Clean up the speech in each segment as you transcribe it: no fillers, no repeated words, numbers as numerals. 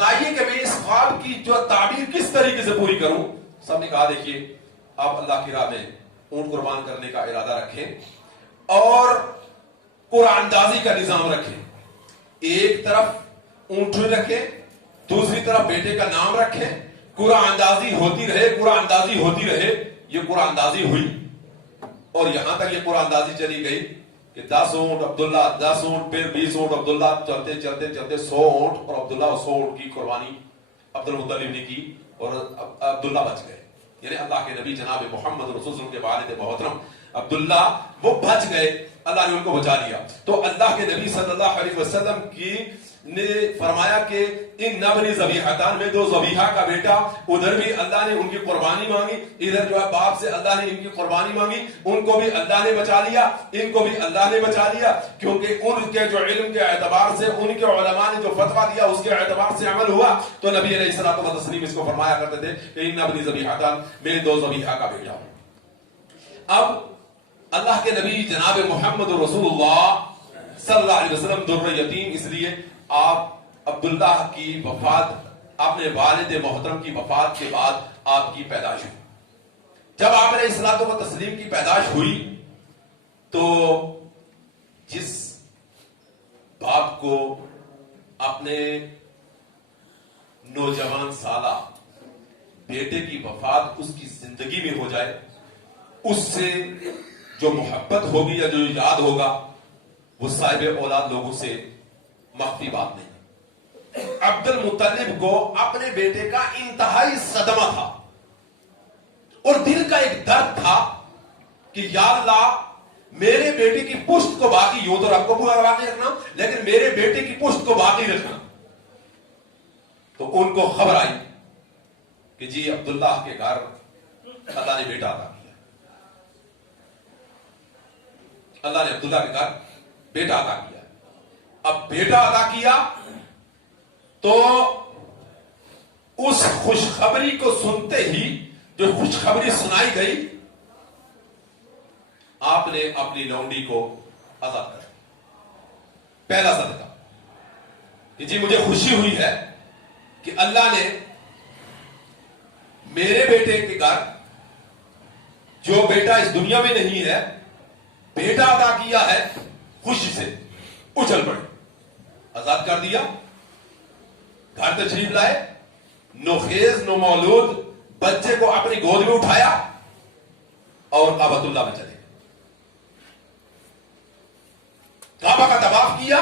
بتائیے کہ میں اس خواب کی جو تعبیر کس طریقے سے پوری کروں. سب نے کہا دیکھیے آپ اللہ کی راہ میں اونٹ قربان کرنے کا ارادہ رکھیں اور قرآن اندازی کا نظام رکھیں. ایک طرف اونٹنی رکھیں, دوسری طرف بیٹے کا نام رکھیں, قرآن اندازی ہوتی رہے, قرآن اندازی ہوتی رہے. یہ قرآن اندازی ہوئی اور یہاں تک یہ قرآن اندازی چلی گئی کہ 10 اونٹ عبداللہ, 10 اونٹ, پھر 20 اونٹ عبداللہ, چلتے چلتے چلتے 100 اونٹ اور عبداللہ 100 اونٹ کی قربانی عبد المطلب نے کی اور عبداللہ بچ گئے. یعنی اللہ کے نبی جناب محمد رسول اللہ کے والد محترم عبداللہ وہ بچ گئے, اللہ نے ان کو بچا لیا. تو اللہ کے نبی صلی اللہ علیہ وسلم کی نے فرمایا کہ ان نبنی ذبیحتان میں 2 ذبیحہ کا بیٹا, ادھر بھی اللہ نے ان کی قربانی مانگی, ادھر جو ہے باپ سے اللہ نے ان کی قربانی مانگی, ان کو بھی اللہ نے بچا لیا, ان کو بھی اللہ نے بچا لیا, کیونکہ ان کے جو علم کے اعتبار سے ان کے علماء نے جو فتویٰ دیا اس کے اعتبار سے عمل ہوا. تو نبی علیہ الصلوۃ والتسلیم اس کو فرمایا کرتے تھے کہ ان نبنی ذبیحتان میں 2 ذبیحہ کا بیٹا. اب اللہ کے نبی جناب محمد رسول اللہ صلی اللہ علیہ وسلم در یتیم, اس لیے آپ عبداللہ کی وفات, اپنے والد محترم کی وفات کے بعد آپ کی پیدائش ہوئی. جب آپ علیہ الصلوۃ والتسلیم کی پیدائش ہوئی تو جس باپ کو اپنے نوجوان سالہ بیٹے کی وفات اس کی زندگی میں ہو جائے, اس سے جو محبت ہوگی یا جو یاد ہوگا وہ صاحب اولاد لوگوں سے مخفی بات نہیں. عبد المطلب کو اپنے بیٹے کا انتہائی صدمہ تھا اور دل کا ایک درد تھا کہ یا اللہ میرے بیٹے کی پشت کو باقی, یوں تو رب کو پورا باقی رکھنا, لیکن میرے بیٹے کی پشت کو باقی رکھنا. تو ان کو خبر آئی کہ جی عبداللہ کے گھر اللہ نے بیٹا عطا کیا, اللہ نے عبداللہ کے گھر بیٹا عطا کیا. اب بیٹا عطا کیا تو اس خوشخبری کو سنتے ہی, جو خوشخبری سنائی گئی, آپ نے اپنی لونڈی کو آزاد کر دیا. پہلا صدقہ کہ جی مجھے خوشی ہوئی ہے کہ اللہ نے میرے بیٹے کے گھر, جو بیٹا اس دنیا میں نہیں ہے, بیٹا عطا کیا ہے. خوشی سے اچھل پڑے, آزاد کر دیا, گھر تشریف لائے, نوخیز نو مولود بچے کو اپنی گود میں اٹھایا اور کعبۃ اللہ میں چلے. کعبہ کا طواف کیا,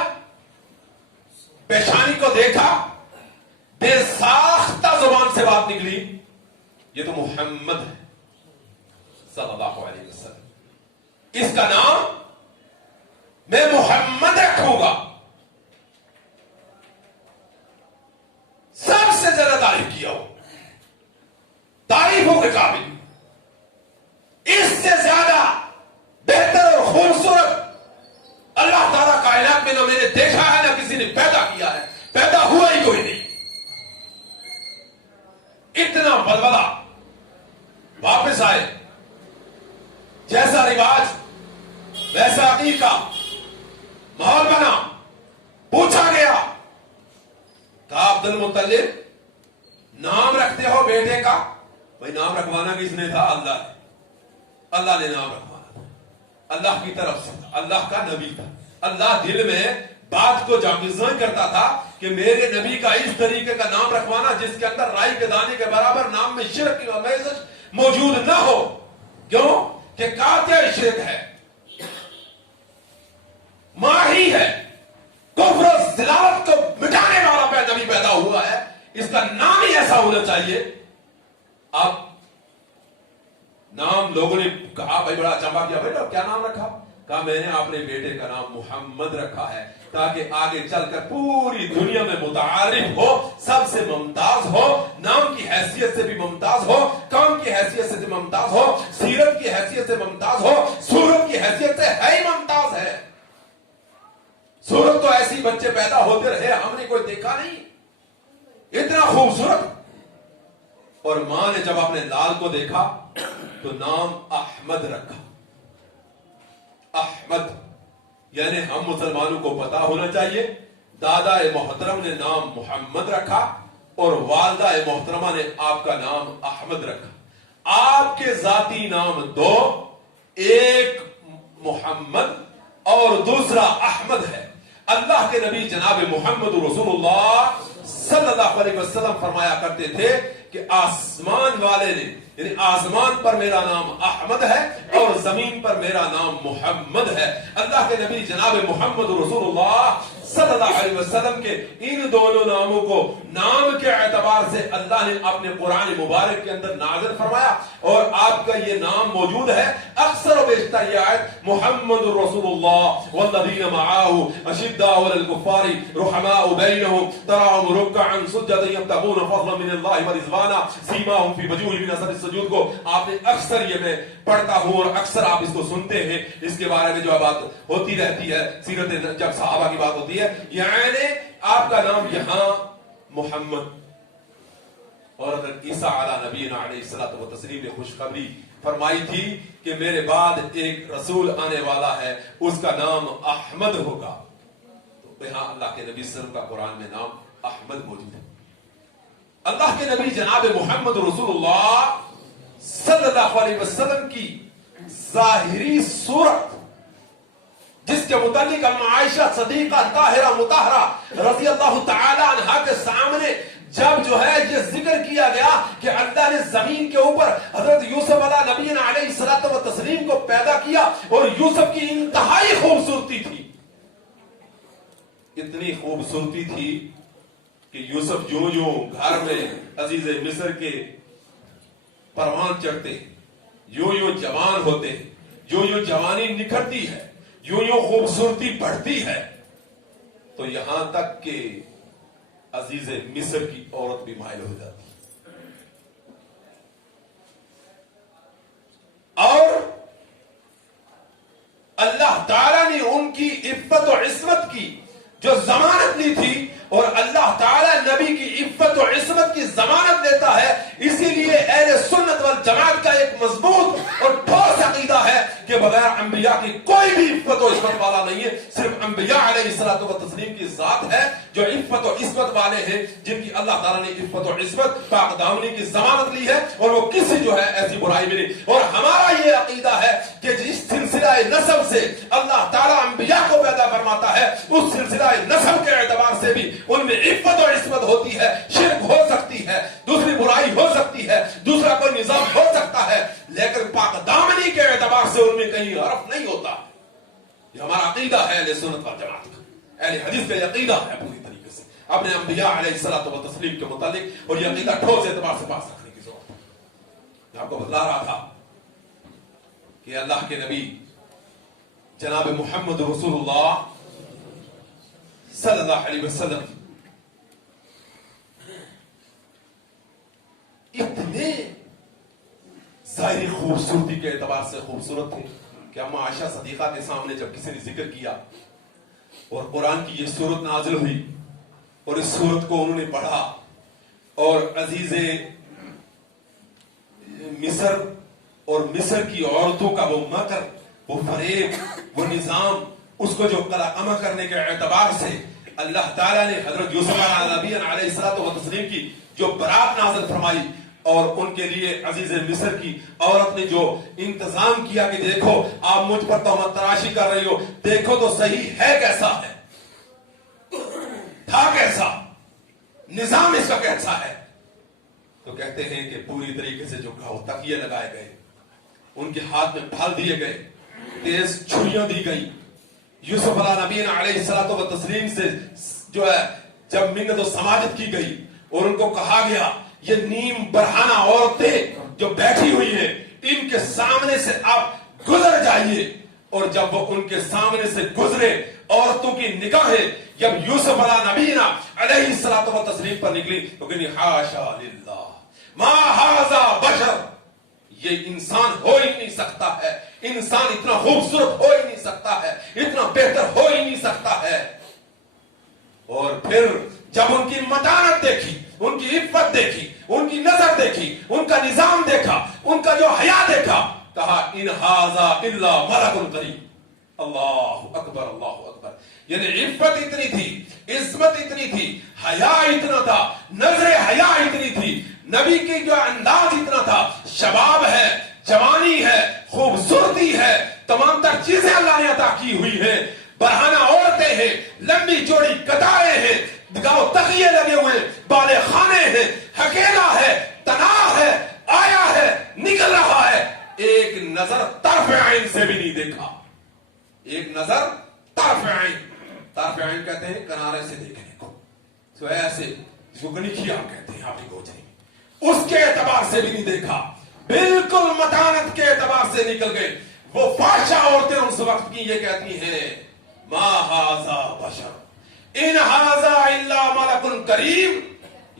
پیشانی کو دیکھا, بے ساختہ زبان سے بات نکلی, یہ تو محمد ہے صلی اللہ علیہ وسلم, اس کا نام میں محمد رکھوں گا. سب سے زیادہ تعریف کیا ہو, تعریفوں کے قابل, اس سے زیادہ بہتر اور خوبصورت اللہ تعالیٰ کائنات میں نہ میں نے دیکھا ہے نہ کسی نے پیدا کیا ہے, پیدا ہوا ہی کوئی نہیں. اتنا بلبلا واپس آئے, جیسا رواج ویسا عقیقہ ماحول بنا, پوچھا گیا, کہا عبد المطلب نام رکھتے ہو بیٹے کا؟ بھائی نام رکھوانا کس نے تھا؟ اللہ نے, اللہ نے نام رکھوانا تھا, اللہ کی طرف سے تھا, اللہ کا نبی تھا. اللہ دل میں بات کو جاگزن کرتا تھا کہ میرے نبی کا اس طریقے کا نام رکھوانا جس کے اندر رائی کے دانے کے برابر نام میں شرک کی آمیزش موجود نہ ہو. کیوں کہ قاطع شرک ہے, ماہی ہے, کفر و ضلالت کو مٹانے والا نبی پیدا ہوا ہے, اس کا نام ہی ایسا ہونا چاہیے. اب نام لوگوں نے کہا, بھائی بڑا اچمبا کیا, بھائی کیا نام رکھا؟ کہا میں نے اپنے بیٹے کا نام محمد رکھا ہے تاکہ آگے چل کر پوری دنیا میں متعارف ہو, سب سے ممتاز ہو, نام کی حیثیت سے بھی ممتاز ہو, کام کی حیثیت سے بھی ممتاز ہو, سیرت کی حیثیت سے ممتاز ہو, صورت کی حیثیت سے ہے ہی ممتاز ہے. صورت تو ایسی بچے پیدا ہوتے رہے, ہم نے کوئی دیکھا نہیں اتنا خوبصورت. اور ماں نے جب اپنے لال کو دیکھا تو نام احمد رکھا. احمد یعنی ہم مسلمانوں کو پتا ہونا چاہیے, دادا محترم نے نام محمد رکھا, اور والدہ محترمہ نے آپ کا نام احمد رکھا. آپ کے ذاتی نام دو, ایک محمد اور دوسرا احمد ہے. اللہ کے نبی جناب محمد رسول اللہ صلی اللہ علیہ وسلم فرمایا کرتے تھے کہ آسمان والے نے, یعنی آسمان پر میرا نام احمد ہے اور زمین پر میرا نام محمد ہے. اللہ کے نبی جناب محمد رسول اللہ صلی اللہ علیہ وسلم کے ان دونوں ناموں کو نام کے اعتبار سے اللہ نے اپنے قرآن مبارک کے اندر نازل فرمایا, اور آپ کا یہ نام موجود ہے. اکثر و بیشتر یہ آیت محمد رسول اللہ والذین معاہ اشداء علی الکفار رحماء بینہم تراہم رکعا سجدا یبتغون فضلا من اللہ ورضوانا سیماہم فی وجوہہم من اثر السجود کو آپ نے اکثر یہ میں پڑھتا ہوں اور اکثر آپ اس کو سنتے ہیں. اس کے بارے میں جو بات ہوتی رہتی ہے سیرت جب صحابہ کی بات ہوتی ہے, یعنی آپ کا نام یہاں محمد. اور حضرت عیسیٰ علی نبینا علیہ الصلوۃ والتسلیم نے خوشخبری فرمائی تھی کہ میرے بعد ایک رسول آنے والا ہے, اس کا نام احمد ہوگا. تو یہاں اللہ کے نبی صلی اللہ علیہ وسلم کا قرآن میں نام احمد موجود ہے. اللہ کے نبی جناب محمد رسول اللہ صلی اللہ علیہ وسلم کی ظاہری صورت جس کے متعلق عائشہ صدیقہ طاہرہ مطہرہ رضی اللہ تعالی عنہا کے سامنے جب جو ہے یہ ذکر کیا گیا کہ اللہ نے زمین کے اوپر حضرت یوسف علیہ نبینا علیہ الصلوۃ والتسلیم کو پیدا کیا, اور یوسف کی انتہائی خوبصورتی تھی, اتنی خوبصورتی تھی کہ یوسف جو جو گھر میں عزیز مصر کے پروان چڑھتے, یوں یوں جوان ہوتے, یوں یوں جوانی نکھرتی ہے, یوں یوں خوبصورتی بڑھتی ہے, تو یہاں تک کہ عزیز مصر کی عورت بھی مائل ہو جاتی. اور اللہ تعالیٰ نے ان کی عفت و عصمت کی جو ضمانت لی تھی, اور اللہ تعالیٰ نبی کی عفت و عصمت کی ضمانت دیتا ہے. اسی لیے اہل سنت والجماعت کا ایک مضبوط اور ٹھوس عقیدہ ہے کہ بغیر انبیاء کی کوئی بھی عفت و عصمت والا نہیں ہے, صرف انبیاء علیہ الصلوۃ والتسلیم کی ذات ہے جو عفت و عصمت والے ہیں, جن کی اللہ تعالیٰ نے عفت و عصمت پاک دامنی کی ضمانت لی ہے, اور وہ کسی جو ہے ایسی برائی میں نہیں. اور ہمارا یہ عقیدہ ہے کہ جس سلسلہ نسب سے اللہ تعالیٰ انبیاء کو پیدا فرماتا ہے, اس سلسلہ نسب کے اعتبار سے بھی ان میں عفت اور عصمت ہوتی ہے. شرک ہو سکتی ہے, دوسری برائی ہو سکتی ہے, دوسرا کوئی نظام ہو سکتا ہے, لیکن پاک دامنی کے اعتبار سے ان میں کہیں حرف نہیں ہوتا. یہ ہمارا عقیدہ ہے اہل سنت والجماعت کا, اہل حدیث کا عقیدہ ہے پوری طریقے سے اپنے انبیاء علیہ الصلوۃ والتسلیم کے متعلق, اور یہ عقیدہ ٹھوس اعتبار سے پاس رکھنے کی ضرورت ہے. میں آپ کو بتلا رہا تھا کہ اللہ کے نبی جناب محمد رسول اللہ صلی اللہ علیہ وسلم اتنے ظاہری خوبصورتی کے اعتبار سے خوبصورت تھے کہ اما عائشہ صدیقہ کے سامنے جب کسی نے ذکر کیا اور قرآن کی یہ سورت نازل ہوئی اور اس سورت کو انہوں نے پڑھا, اور عزیز مصر اور مصر کی عورتوں کا وہ مکر, وہ فریب, وہ نظام, اس کو جو قلقمہ کرنے کے اعتبار سے اللہ تعالیٰ نے حضرت یوسف علیہ الصلوۃ والتسلیم کی جو برات نازل فرمائی, اور ان کے لیے عزیز مصر کی عورت نے جو انتظام کیا کہ دیکھو آپ مجھ پر تہمت تراشی کر رہی ہو, دیکھو تو صحیح ہے کیسا ہے, تھا کیسا, نظام اس کا کیسا ہے. تو کہتے ہیں کہ پوری طریقے سے جو تکیے لگائے گئے, ان کے ہاتھ میں ڈھال دیے گئے, تیز چھریاں دی گئی. یوسف علیہ نبینا علیہ الصلوۃ والتسلیم سے جو ہے جب منت و سماجت کی گئی اور ان کو کہا گیا یہ نیم برہنہ عورتیں جو بیٹھی ہوئی ہیں ان کے سامنے سے آپ گزر جائیے, اور جب وہ ان کے سامنے سے گزرے عورتوں کی نگاہیں جب یوسف علیہ نبینا علیہ الصلوۃ والتسلیم پر نکلی تو کہنی حاشا للہ ما ھذا بشر, یہ انسان ہو ہی نہیں سکتا ہے, انسان اتنا خوبصورت ہو ہی نہیں سکتا ہے, اتنا بہتر ہو ہی نہیں سکتا ہے. اور پھر جب ان کی متانت دیکھی, ان کی عفت دیکھی, ان کی نظر دیکھی, ان کا نظام دیکھا, ان کا جو حیا دیکھا, کہا ان ھذا الا ملک کریم. اللہ اکبر, اللہ اکبر. یعنی عفت اتنی تھی, عظمت اتنی تھی, حیا اتنا تھا, نظر حیا نبی کی جو انداز اتنا تھا، شباب ہے، جوانی ہے، خوبصورتی ہے، تمام تر چیزیں اللہ نے عطا کی ہوئی ہیں، برہنہ عورتیں ہیں، لمبی چوڑی قطاریں ہیں، گاؤ تخیے لگے ہوئے، بالے خانے ہیں، اکیلا ہے، تنہا ہے، آیا ہے، نکل رہا ہے، ایک نظر طرف عین سے بھی نہیں دیکھا، ایک نظر طرف عین، طرف عین کہتے ہیں کنارے سے دیکھنے کو، تو ایسے جس کو گنکھیا کہتے ہیں، آپ کو اس کے اعتبار سے بھی نہیں دیکھا، بالکل متانت کے اعتبار سے نکل گئے۔ وہ فاحشہ عورتیں اس وقت کی یہ کہتی ہیں ما ھذا بشر ان ھذا الا ملک کریم،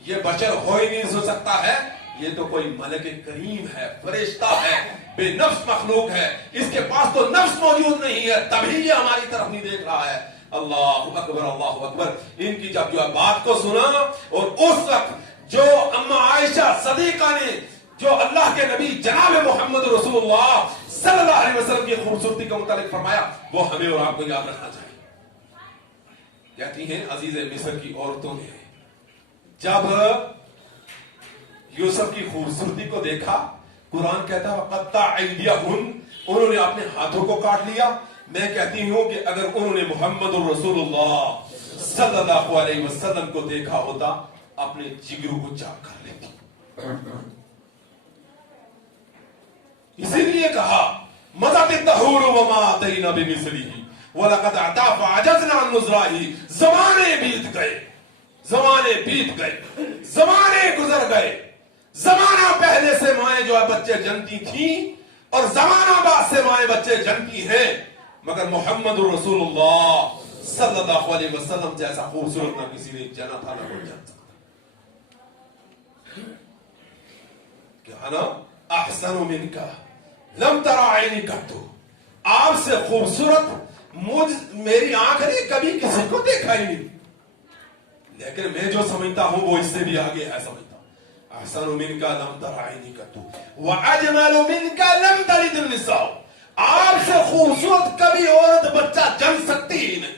یہ بشر ہو ہی نہیں سکتا ہے، یہ تو کوئی ملک کریم ہے، فرشتہ ہے، بے نفس مخلوق ہے، اس کے پاس تو نفس موجود نہیں ہے، تبھی یہ ہماری طرف نہیں دیکھ رہا ہے۔ اللہ اکبر اللہ اکبر۔ ان کی جب جو بات کو سنا، اور اس وقت جو اما عائشہ صدیقہ نے جو اللہ کے نبی جناب محمد رسول اللہ صلی اللہ علیہ وسلم کی خوبصورتی کا متعلق فرمایا، وہ ہمیں اور آپ کو یاد رکھنا چاہیے۔ کہتی ہیں عزیز مصر کی عورتوں نے جب یوسف کی خوبصورتی کو دیکھا، قرآن کہتا ہے وَقَطَّعَ أَيْدِيَهُنَّ، انہوں نے اپنے ہاتھوں کو کاٹ لیا۔ میں کہتی ہوں کہ اگر انہوں نے محمد رسول اللہ صلی اللہ علیہ وسلم کو دیکھا ہوتا، اپنے جگروں کو چاک کر لیتی۔ اسی لیے کہا مَضَتِ الدَّهُورُ وَمَا أَتَيْنَا بِمِثْلِهِ وَلَقَدْ عَتَا فَعَجَزْنَا عَنْ نُزْرَائِهِ۔ زمانے بیت گئے، زمانے بیت گئے، زمانے گزر گئے، زمانہ پہلے سے مائیں جو ہے بچے جنتی تھیں، اور زمانہ بعد سے مائیں بچے جنتی ہیں، مگر محمد رسول اللہ صلی اللہ علیہ وسلم جیسا خوبصورت نہ کسی نے جنا تھا، نہ کوئی جن سکتا۔ انا احسن منک لم تر عینی قط، آپ سے خوبصورت میری آنکھ نے کبھی کسی کو دیکھا ہی نہیں، لیکن میں جو سمجھتا ہوں وہ اس سے بھی آگے ہے سمجھتا ہوں۔ احسن منک لم تر عینی قط واجمل منک لم تلد النساء، آپ سے خوبصورت کبھی عورت بچہ جن سکتی ہی نہیں۔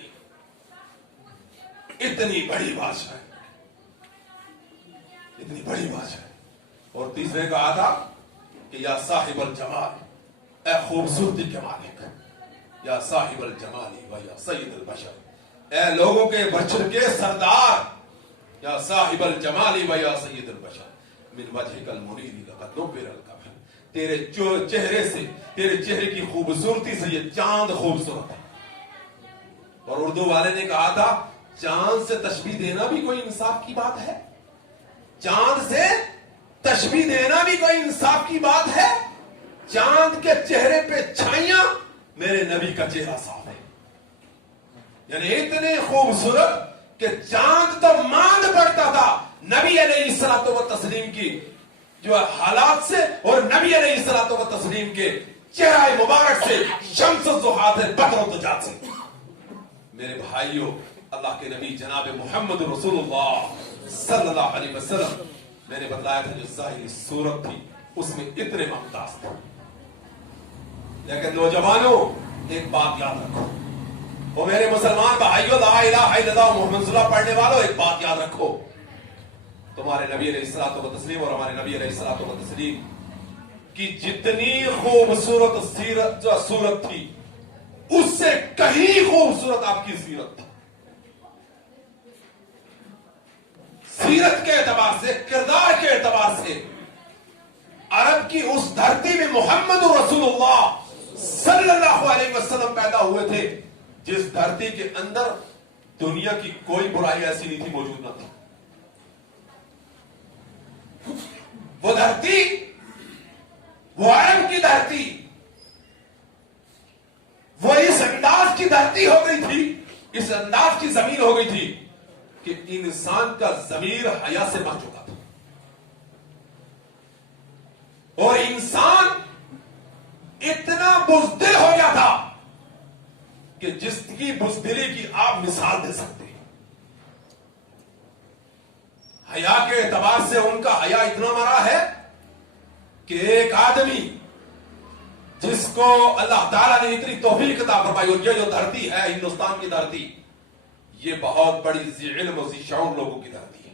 اتنی بڑی بادشاہ، اتنی بڑی بادشاہ۔ اور تیسرے کہا تھا کہ یا صاحب الجمال، اے خوبصورتی کے مالک، یا صاحب الجمال و یا سید البشر، اے لوگوں کے بچر کے سردار، یا صاحب الجمال و یا سید البشر، من وجهک المنیر لقد نور القمر، تیرے چہرے سے، تیرے چہرے کی خوبصورتی سے یہ چاند خوبصورت ہے۔ اور اردو والے نے کہا تھا چاند سے تشبیہ دینا بھی کوئی انصاف کی بات ہے؟ چاند سے تشبیہ دینا بھی کوئی انصاف کی بات ہے؟ چاند کے چہرے پہ چھائیاں، میرے نبی کا چہرہ صاف ہے، یعنی اتنے خوبصورت کہ چاند تو ماند پڑتا تھا نبی علیہ الصلوۃ والتسلیم کی جو حالات سے، اور نبی علیہ الصلوۃ والتسلیم کے چہرہ مبارک سے، شمس الضحیٰ سے، بدر الدجا سے۔ میرے بھائیوں، اللہ کے نبی جناب محمد رسول اللہ صلی اللہ علیہ وسلم، میں نے بتلایا تھا جو ظاہری صورت تھی اس میں اتنے ممتاز تھے، لیکن نوجوانوں ایک بات یاد رکھو، وہ میرے مسلمان بھائیوں، لا الہ الا اللہ محمد صلی اللہ پڑھنے والوں، ایک بات یاد رکھو، تمہارے نبی علیہ الصلوۃ والتسلیم اور ہمارے نبی علیہ الصلوۃ والتسلیم کی جتنی خوبصورت سیرت جو صورت تھی، اس سے کہیں خوبصورت آپ کی سیرت تھی، سیرت کے اعتبار سے، کردار کے اعتبار سے۔ عرب کی اس دھرتی میں محمد رسول اللہ صلی اللہ علیہ وسلم پیدا ہوئے تھے جس دھرتی کے اندر دنیا کی کوئی برائی ایسی نہیں تھی، موجود نہ تھی۔ وہ دھرتی، وہ عرب کی دھرتی، وہ اس انداز کی دھرتی ہو گئی تھی، اس انداز کی زمین ہو گئی تھی کہ انسان کا ضمیر حیا سے مر چکا تھا، اور انسان اتنا بزدل ہو گیا تھا کہ جس کی بزدلی کی آپ مثال دے سکتے ہیں۔ حیا کے اعتبار سے ان کا حیا اتنا مرا ہے کہ ایک آدمی جس کو اللہ تعالیٰ نے اتنی توفیق عطا فرمائی، اور یہ جو دھرتی ہے ہندوستان کی دھرتی، یہ بہت بڑی ذی علم و ذی شعور لوگوں کی دھرتی ہے،